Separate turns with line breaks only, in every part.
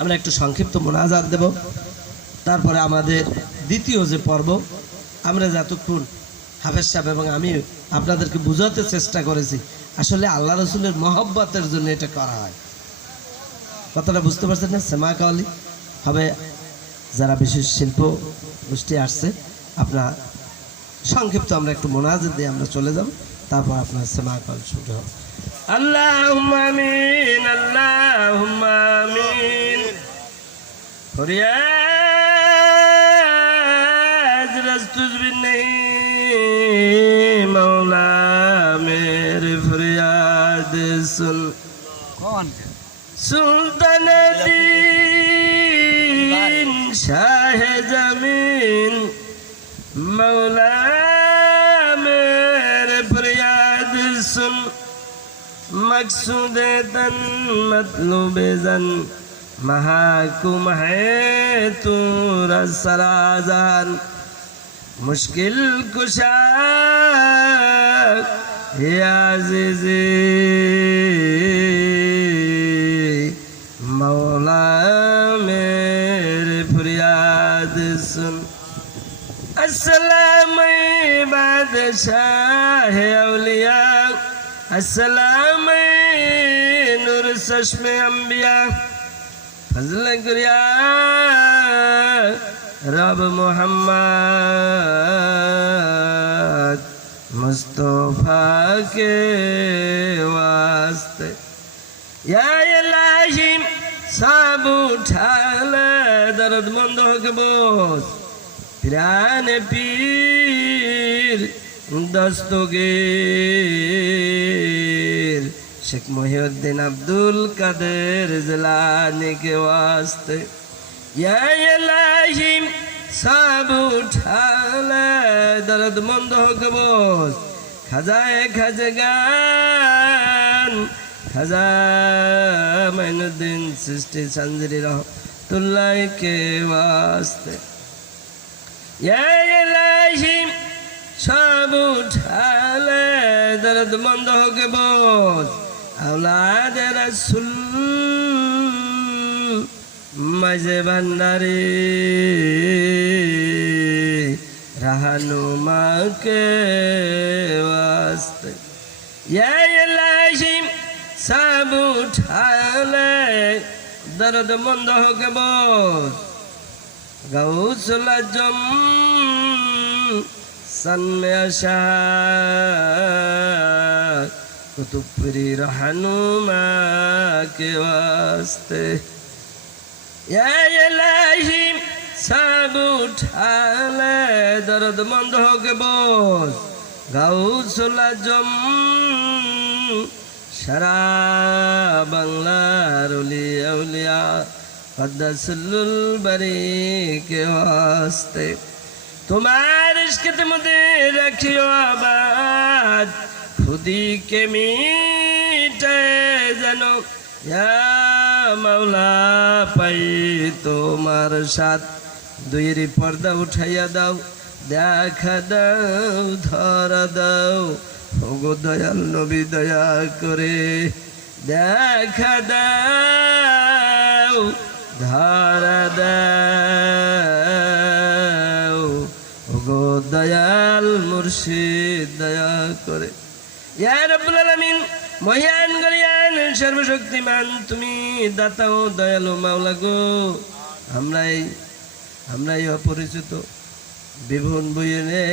আমরা একটু সংক্ষিপ্ত মোনাজাত দেব। তারপরে আমাদের দ্বিতীয় যে পর্ব, আমরা যতক্ষণ হাফেজ সাহেব এবং আমি আপনাদেরকে বোঝাতে চেষ্টা করেছি, আসলে আল্লাহ রসুলের মহব্বতের জন্য এটা করা হয়। কথাটা বুঝতে পারছেন না? সেমা কাওয়ালি হবে যারা বিশেষ শিল্প গোষ্ঠী আসছে আপনার সংক্ষিপ্ত আমরা একটু মোনাজাত দিয়ে আমরা চলে যাব, তারপর আপনার সেমা কাওয়ালি শুরু হবে। আল্লাহ আল্লাহ আমিন। फरियाद रस्तुज भी नहीं मौला मेरे फरियाद सुन
कौन
सुल्तान दीन शाह जमीन मौला मेरे फरियाद सुन मकसूद तन मतलब जन محاکم ہے تو رسرازان مشکل کشا یا عزیزی۔ مولا میرے فریاد سن۔ اسلام بادشاہ اولیاء اسلام نور سشم انبیاء۔ फजल गुरिया रब मोहम्मद, मुस्तफ़ा के वास्ते। या लाशिम सब उठाले दर्द मंद हो के बोस। प्रान पीर दस्तोगे শেখ মহিউদ্দিন আব্দুল কাদের জিলানি के वास्ते या इलाही सब उठा ले दर्द मंद हो के बोस खजाए खजगान खजा मैनुद्दीन सृष्टि संजरी रहमतुल्लाह के वास्ते या इलाही सब उठाले दर्द मंद हो اولاد رسول مجھے بندری رہنما کے واسطے یہ لازم سب اٹھا لے درد مند ہو کے بوس غوث لجم سن میں اشار কুতুবপুরি রহানুমা के वास्ते या इलाही सब उठा ले दर्द मंद हो के बोझ গৌসুল আজম সারা বাংলার উলিয়া উলিয়া কদ্দাসুল বারি के वास्ते তোমার ইশকত মধ্যে রাখিও আবাদ খুদি কে মিটে ইয়া মাওলা পাই তোমার সাথ দুইয়ের পর্দা উঠাইয়া দাও, দেখা দাও, ধরা দাও। ওগো দয়াল নবী, দয়া করে দেখা দাও, ধরা দাও। ওগো দয়াল মুর্শিদ, দয়া করে মহিয়ান গরিয়ান সর্বশক্তিমান, তুমি দাতা ও দয়ালু মাওলা গো। আমরাই আমরাই অপরিচিত। বিভুন বইয়ে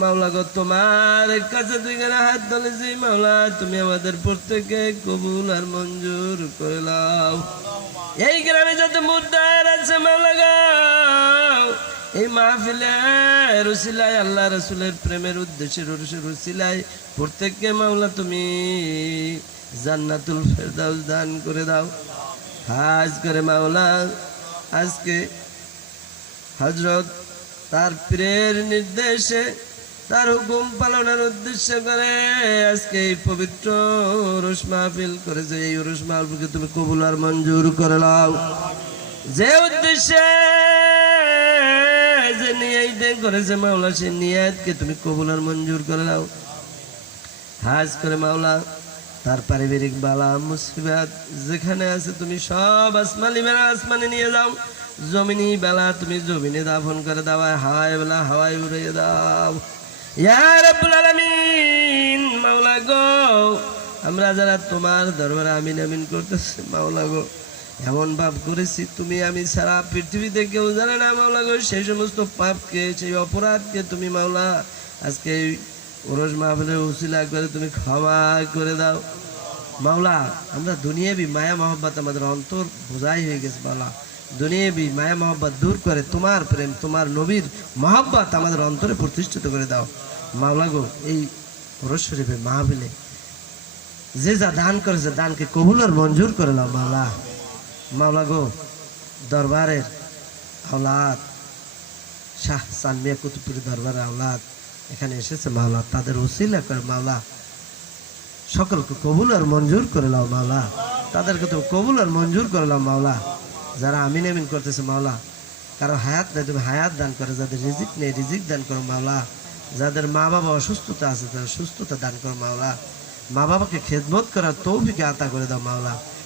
মাওলা গো, তোমার কাছে দুই গানা হাত ধরেছি। মাওলা, তুমি আমাদের প্রত্যেকে কবুল আর মঞ্জুর করে লাও এই গ্রামে যত মুদ্রার আছে মাওলা গো এই মাহফিলে রসিলায় আল্লাহ রসুলের প্রেমের উদ্দেশ্যে রসিলায় প্রত্যেককে মাওলা তুমি জান্নাতুল ফেরদাউস দান করে দাও। হাজ করে মাওলা, আজকে হজরত তার প্রের নির্দেশে, তার হুকুম পালনের উদ্দেশ্য করে আজকে এই পবিত্র রুশ মাহফিল করেছে। এই রুশ মাহফিলকে তুমি কবুল আর মঞ্জুর করে নাও। যে উদ্দেশ্যে যে করেছে মাওলা, সে নিয়াতকে তুমি কবুল আর মঞ্জুর করে হাজ করে মাওলা, তার পারিবারিক বালা, মুসিবাত যেখানে আছে, তুমি সব আসমানি বেলা আসমানে নিয়ে যাও। জমিনি বেলা তুমি জমিনে দাফন করে দাও হাওয়ায় বেলা হাওয়ায় উড়িয়ে দাও। মাওলা গো, আমরা যারা তোমার দরবারে আমিন আমিন করতেছি, মাওলা গো এমন পাপ করেছি, তুমি আমি সারা পৃথিবীতে কেউ জানে না মাওলা গো। সেই সমস্ত পাপকে, সেই অপরাধকে তুমি মাওলা আজকে ওরস মাহফিলের উসিলা করে তুমি ক্ষমা করে দাও। মাওলা, আমরা দুনিয়াবি মায়া মহব্বত আমাদের অন্তর বোঝাই হয়ে গেছে মাওলা। দুনিয়াবি মায়া মহব্বত দূর করে তোমার প্রেম, তোমার নবীর মহব্বত আমাদের অন্তরে প্রতিষ্ঠিত করে দাও। মাওলা গো, এই ওরস শরীফে মাহফিলে যে যা দান করেছে দানকে কবুল মঞ্জুর করে নাও মাওলা। মাওলা গো, দরবারের আওলাদ, শাহ সানমিয়া কুতুবপুরি দরবারের আওলাদ এখানে এসেছে মাওলা। তাদের উসিলা করে মাওলা। সকলকে কবুল আর মঞ্জুর করে নাও মাওলা। তাদেরকে তুমি কবুল আর মঞ্জুর করে নাও মাওলা। যারা আমিন আমিন করতেছে মাওলা, কারও হায়াত নেই, তুমি হায়াত দান করো। যাদের রিজিক নেই, রিজিক দান করো মাওলা। যাদের মা বাবা অসুস্থতা আছে তাদের সুস্থতা দান করো মাওলা। মা বাবাকে খেদমত করার তৌফিকে আতা করে দাও মাওলা।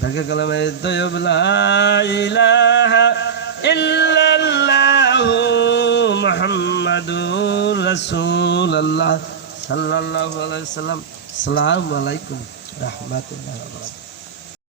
ঢাকা কালামে তৈব লা ইলাহা ইল্লাল্লাহু মুহাম্মাদুর রাসূলুল্লাহ সাল্লাল্লাহু আলাইহি সাল্লাম আসসালামু আলাইকুম রাহমাতুল্লাহি